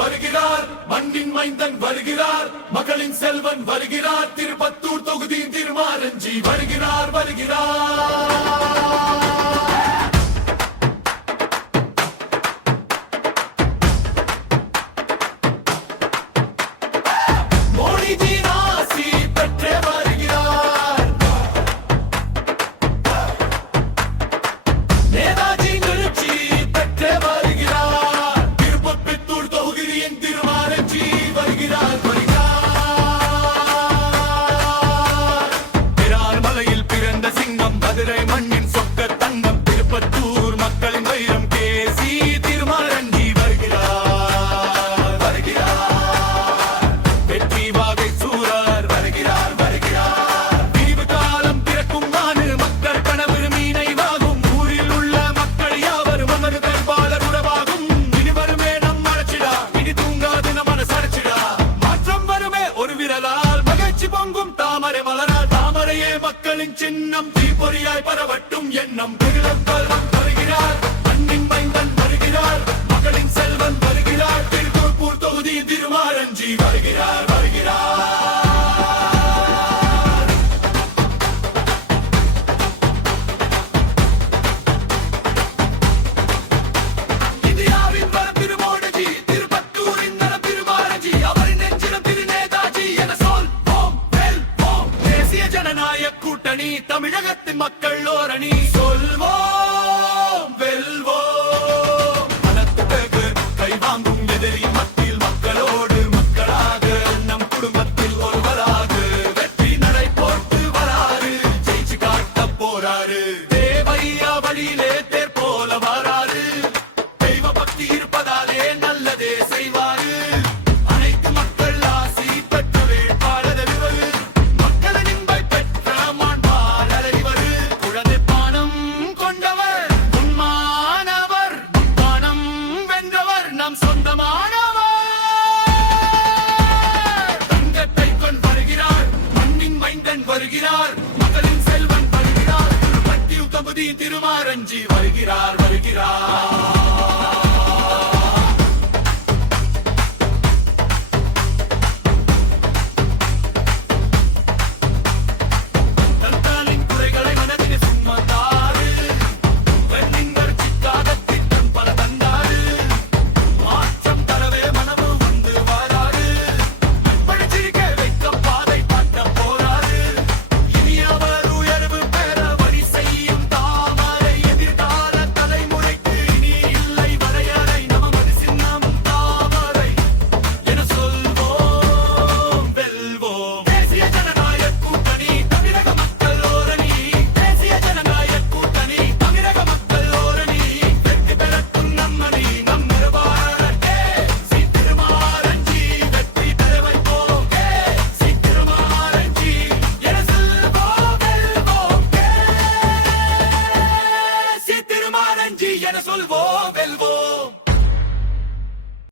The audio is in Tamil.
வருகிறார், மண்ணின் மைந்தன் வருகிறார், மகளின் செல்வன் வருகிறார், திருப்பத்தூர் தொகுதி திருமாரஞ்சி வருகிறார் வருகிறார். மண்ணின் சொக்க தங்கம் திருப்பத்தூர் மக்களின் வைரம் கேசி திருமாரஞ்சி வருகிறார் வருகிறார். வெற்றி வாகை சூரர் வருகிறார் வருகிறார். விரிவு காலம் பிறக்கும் நானு மக்கள் கனவு மீனை வாகும் ஊரில் உள்ள மக்கள் யாவரும் மனது கல்பாளர் உறவாகும். இனி வருமே நம் மறைச்சிடா, இனி தூங்காது நம் மனசடைச்சிடா. மாற்றம் வருமே ஒரு விரலால், மகிழ்ச்சி பொங்கும் தாமரை மலரால். தாமரையே மக்களின் சின்னம், தீப்பொறியாய் பரவட்டும் எண்ணம். திருப்பத்தூர் வருகிறார், மண்ணின் மைந்தன் வருகிறார், மகளின் செல்வன் வருகிறார், திருப்பத்தூர் தொகுதி திருமாரஞ்சி வருகிறார் வருகிறார். இந்தியாவின் வரம் திருமோடிஜி, திருப்பத்தூரின் நலம் திருமாரஞ்சி, அவரின் நெஞ்சிலும் திரு நேதாஜி என சொல்வோம் வெல்வோம். தேசிய ஜனநாயக கூட்டணி தமிழகத்தின் மக்கள் ஓரணி, சொல்வோம் வெல்வோம். மனத்துக்கு கை வாங்கும் எதிரி மத்தியில் மக்களோடு மக்களாக, நம் குடும்பத்தில் ஒருவராக வெற்றி நடை போட்டு வராரு, ஜெயிச்சு காட்ட போறாரு. தேவையா வழியிலே தேர் போல வராரு, தெய்வ பக்தி இருப்பதாலே நல்லதே செய்வாரு. அனைத்து மக்கள் ஆசி பெற்ற வேட்பாளர் இவர், மக்களின் இன்பை பெற்ற மாண்பாளர் இவர். குழந்தை பானம் கொண்டவர், உண்மானவர், பானம் வென்றவர், நம் சொந்தமானவர். தங்கத்தை கொண்டு வருகிறார், மண்ணின் மைந்தன் வருகிறார், மக்களின் செல்வன் வருகிறார், திருப்பத்தூர் தொகுதி திருமாரஞ்சி வருகிறார் வருகிறார்.